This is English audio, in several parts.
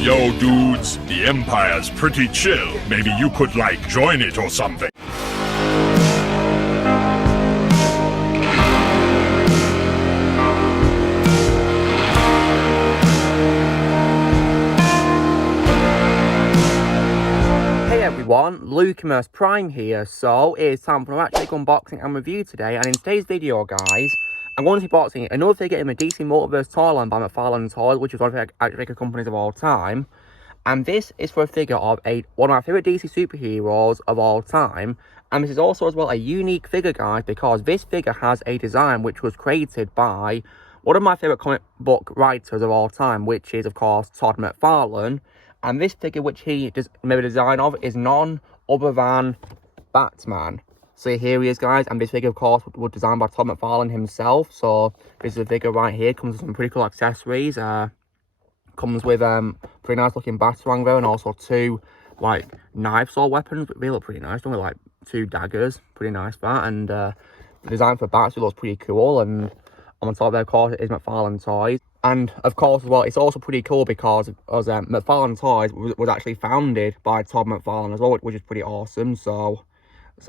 Yo, dudes, the Empire's pretty chill. Maybe you could, like, join it or something. Hey everyone, Multiverse Prime here. So it's time for an actual unboxing and review today, and in today's video, guys, I'm going to be boxing another figure in the DC Multiverse toy line by McFarlane Toys, which is one of the action figure companies of all time. And this is for a figure of one of my favourite DC superheroes of all time. And this is also as well a unique figure, guys, because this figure has a design which was created by one of my favourite comic book writers of all time, which is, of course, Todd McFarlane. And this figure which he made a design of is none other than Batman. So here he is, guys, and this figure, of course, was designed by Todd McFarlane himself. So this is a figure right here. Comes with some pretty cool accessories. Comes with pretty nice looking batarang there, and also two like knife sword weapons. They look pretty nice. Only like two daggers, pretty nice that. And the design for Bats looks pretty cool. And on top there, of course, it is McFarlane Toys. And of course, as well, it's also pretty cool because McFarlane Toys was actually founded by Todd McFarlane as well, which is pretty awesome. So,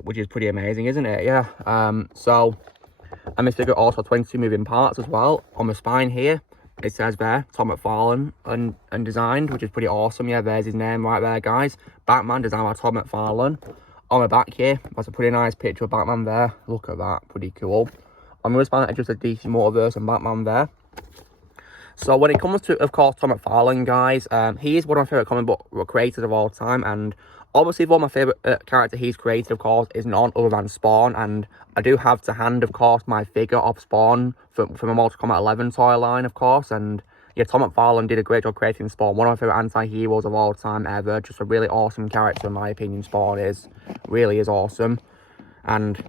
which is pretty amazing, isn't it? Yeah. And this figure also 22 moving parts as well. On the spine here, it says there, Todd McFarlane and designed, which is pretty awesome. Yeah, there's his name right there, guys. Batman, designed by Todd McFarlane. On the back here, that's a pretty nice picture of Batman there. Look at that, pretty cool. On the spine, it's just a DC Multiverse and Batman there. So when it comes to, of course, Todd McFarlane, guys, he is one of my favourite comic book creators of all time, and obviously one of my favourite character he's created, of course, is none other than Spawn, and I do have to hand, of course, my figure of Spawn from a Mortal Kombat 11 toy line, of course, and yeah, Todd McFarlane did a great job creating Spawn, one of my favourite anti-heroes of all time ever, just a really awesome character in my opinion. Spawn really is awesome, and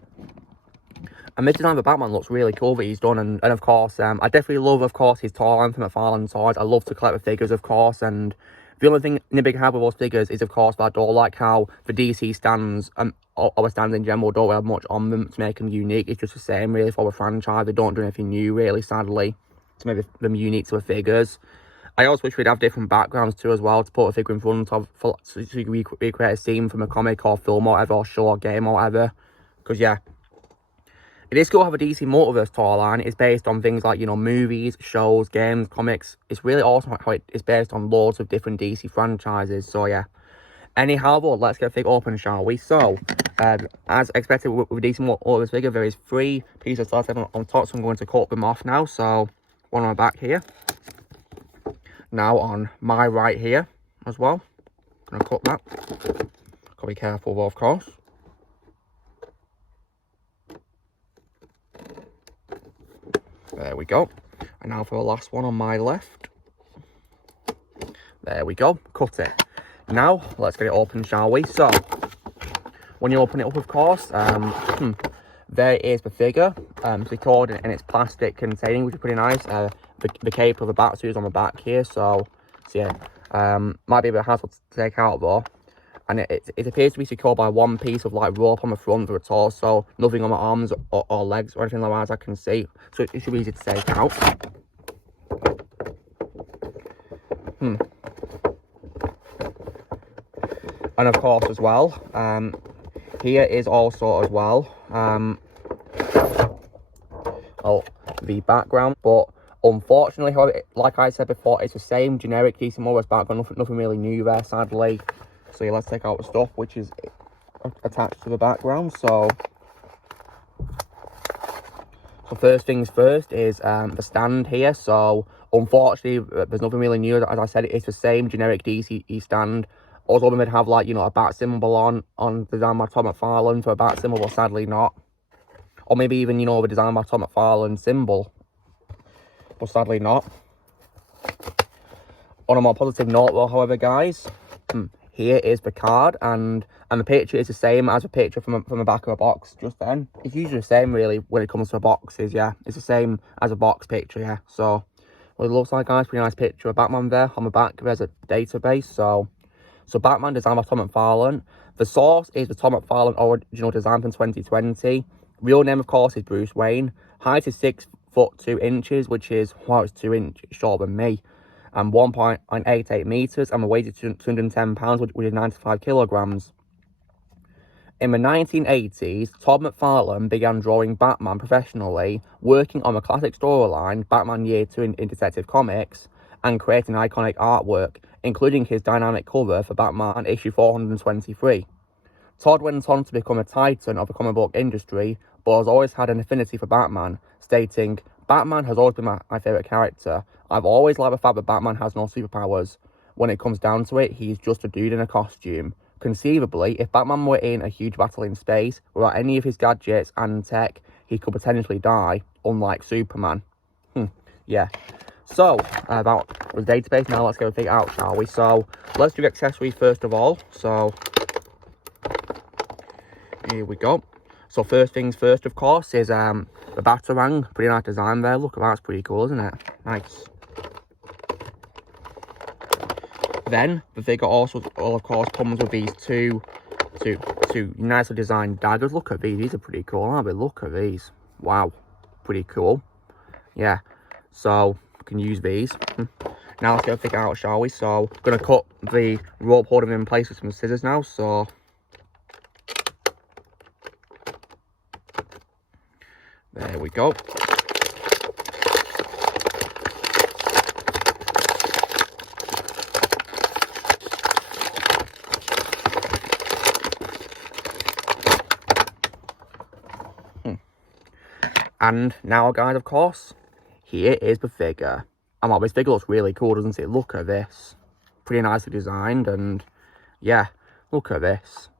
this design for Batman looks really cool that he's done, and of course, I definitely love, of course, his toy line from McFarlane Toys. I love to collect the figures, of course, and the only thing in the big have with those figures is, of course, that I don't like how the DC stands, or the stands in general, don't have much on them to make them unique. It's just the same, really, for the franchise. They don't do anything new, really, sadly, to make them unique to the figures. I also wish we'd have different backgrounds, too, as well, to put a figure in front of, so you can recreate a scene from a comic or film or whatever, or show or game or whatever. Because, yeah, it is cool to have a DC Multiverse toy line. It's based on things like, you know, movies, shows, games, comics. It's really awesome how it is based on loads of different DC franchises. So, yeah. Anyhow, though, let's get a figure open, shall we? So, as expected with DC Multiverse figure, there is 3 pieces of cellotape on top, so I'm going to cut them off now. So, one on my back here. Now on my right here as well. I'm going to cut that. Got to be careful, though, of course. There we go. And now for the last one on my left. There we go. Cut it. Now, let's get it open, shall we? So, when you open it up, of course, there is the figure. Secured in its plastic containing, which is pretty nice. The cape of the Batsuit is on the back here. So yeah. Might be a bit of hassle to take out, though. And it appears to be secured by one piece of like rope on the front of the torso, nothing on my arms or legs or anything like that, as I can see. So it should be easy to take out. And of course, as well, here is also as well the background, but unfortunately, however, like I said before, it's the same generic DC Multiverse background, nothing really new there, sadly. So yeah, let's take out the stuff which is attached to the background. So first things first is the stand here. So unfortunately, there's nothing really new. As I said, it's the same generic DC stand. Also, we would have like, you know, a bat symbol on the design by Todd McFarlane for a bat symbol, but sadly not. Or maybe even, you know, the design by Todd McFarlane symbol, but sadly not. On a more positive note, though, however, guys, here is the card, and the picture is the same as a picture from the back of a box just then. It's usually the same, really, when it comes to boxes, yeah. It's the same as a box picture, yeah. So, what it looks like, guys, pretty nice picture of Batman there. On the back, there's a database, so Batman, designed by Todd McFarlane. The source is the Todd McFarlane original design from 2020. Real name, of course, is Bruce Wayne. Height is 6'2", which is, wow, it's 2 inches shorter than me. and 1.88 meters, and weighs 210 pounds, which is 95 kilograms. In the 1980s, Todd McFarlane began drawing Batman professionally, working on the classic storyline Batman Year 2 in Detective Comics, and creating iconic artwork, including his dynamic cover for Batman issue 423. Todd went on to become a titan of the comic book industry, but has always had an affinity for Batman, stating, "Batman has always been my favourite character. I've always liked the fact that Batman has no superpowers. When it comes down to it, he's just a dude in a costume. Conceivably, if Batman were in a huge battle in space, without any of his gadgets and tech, he could potentially die, unlike Superman." Yeah. So, about the database, now let's go figure it out, shall we? So, let's do accessories first of all. So, here we go. So, first things first, of course, is the Batarang. Pretty nice design there. Look at that, it's pretty cool, isn't it? Nice. Then, the figure also, of course, comes with these two nicely designed daggers. Look at these. These are pretty cool, aren't they? Look at these. Wow. Pretty cool. Yeah. So, we can use these. Now, let's go figure out, shall we? So, I'm going to cut the rope holding them in place with some scissors now. So, there we go. And now, guys, of course, here is the figure. And this figure looks really cool, doesn't it? Look at this. Pretty nicely designed, and yeah, look at this.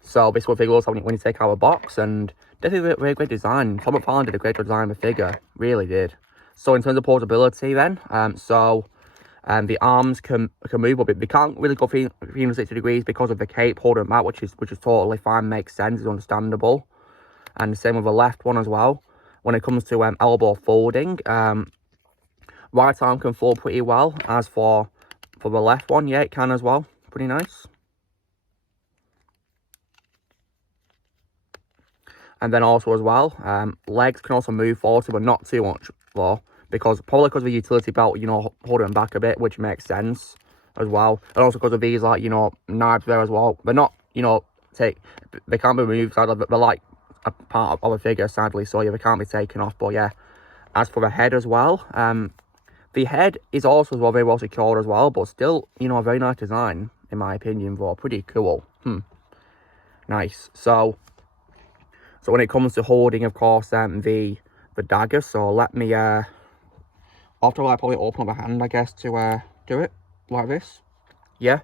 So this is what the figure looks like when you take out a box, and definitely really great design. Todd McFarlane did a great job designing the figure, really did. So in terms of portability then, the arms can move, but they can't really go 360 degrees because of the cape holding back, which is totally fine, makes sense, is understandable. And the same with the left one as well. When it comes to elbow folding, right arm can fold pretty well. As for the left one, yeah, it can as well. Pretty nice. And then also as well, legs can also move forward, but not too much though, probably because of the utility belt, you know, holding them back a bit, which makes sense as well. And also because of these, like, you know, knives there as well. They're not, you know, they can't be removed. They're like a part of a figure, sadly, so yeah, they can't be taken off. But yeah, as for the head as well, the head is also as well very well secured as well, but still, you know, a very nice design in my opinion. Though pretty cool. Nice. So when it comes to holding, of course, the dagger, so let me after I probably open up my hand, I guess, to do it like this. Yeah,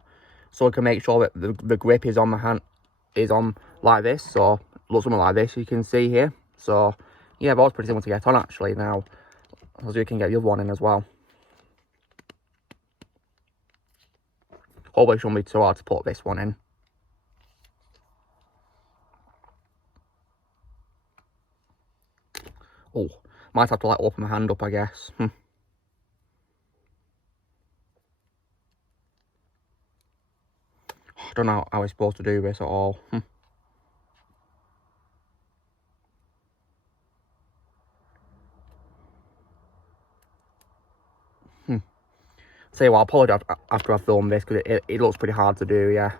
so I can make sure that the grip is on my hand, is on like this. So looks something like this, you can see here. So yeah, that was pretty simple to get on actually. Now, as you can get the other one in as well. Hopefully it shouldn't be too hard to put this one in. Oh, might have to like open my hand up, I guess. I don't know how we're supposed to do this at all. Say what, I'll apologise after I film this, because it looks pretty hard to do, yeah.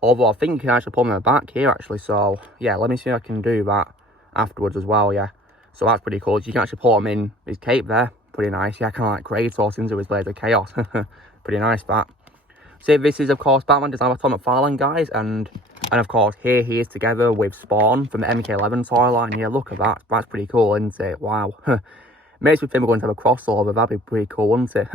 Although I think you can actually put them in the back here, actually. So yeah, let me see if I can do that afterwards as well, yeah. So that's pretty cool. You can actually put them in his cape there. Pretty nice, yeah, kind of like Kratos into his Blades of Chaos. Pretty nice, that. So this is, of course, Batman designed by Todd McFarlane, guys. And of course, here he is together with Spawn from the MK11 toy line. Yeah, look at that. That's pretty cool, isn't it? Wow. Makes me think we're going to have a crossover. That'd be pretty cool, wouldn't it?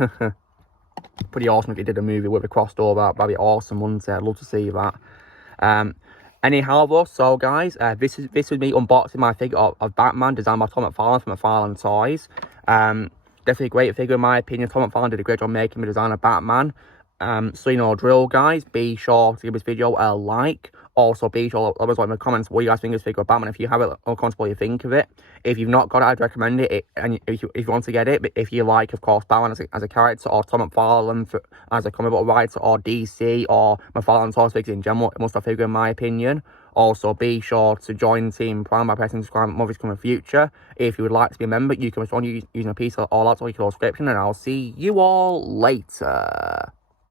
Pretty awesome if you did a movie with a crossover. That'd be awesome, wouldn't it? I'd love to see that. Anyhow though, so guys, this is me unboxing my figure of Batman designed by Todd McFarlane from McFarlane Toys. Definitely a great figure in my opinion. Todd McFarlane did a great job making the design of Batman. So you know, drill guys, be sure to give this video a like. Also, be sure to let us know in the comments what you guys think of this figure of Batman. If you have it, or comments what you think of it. If you've not got it, I'd recommend it. And if you want to get it, but if you like, of course, Batman as a character, or Todd McFarlane as a comic book writer, or DC, or McFarlane Toys figures in general, it must have figure in my opinion. Also, be sure to join Team Prime by pressing subscribe and movies coming in the future. If you would like to be a member, you can respond using a piece of all out or your subscription, and I'll see you all later.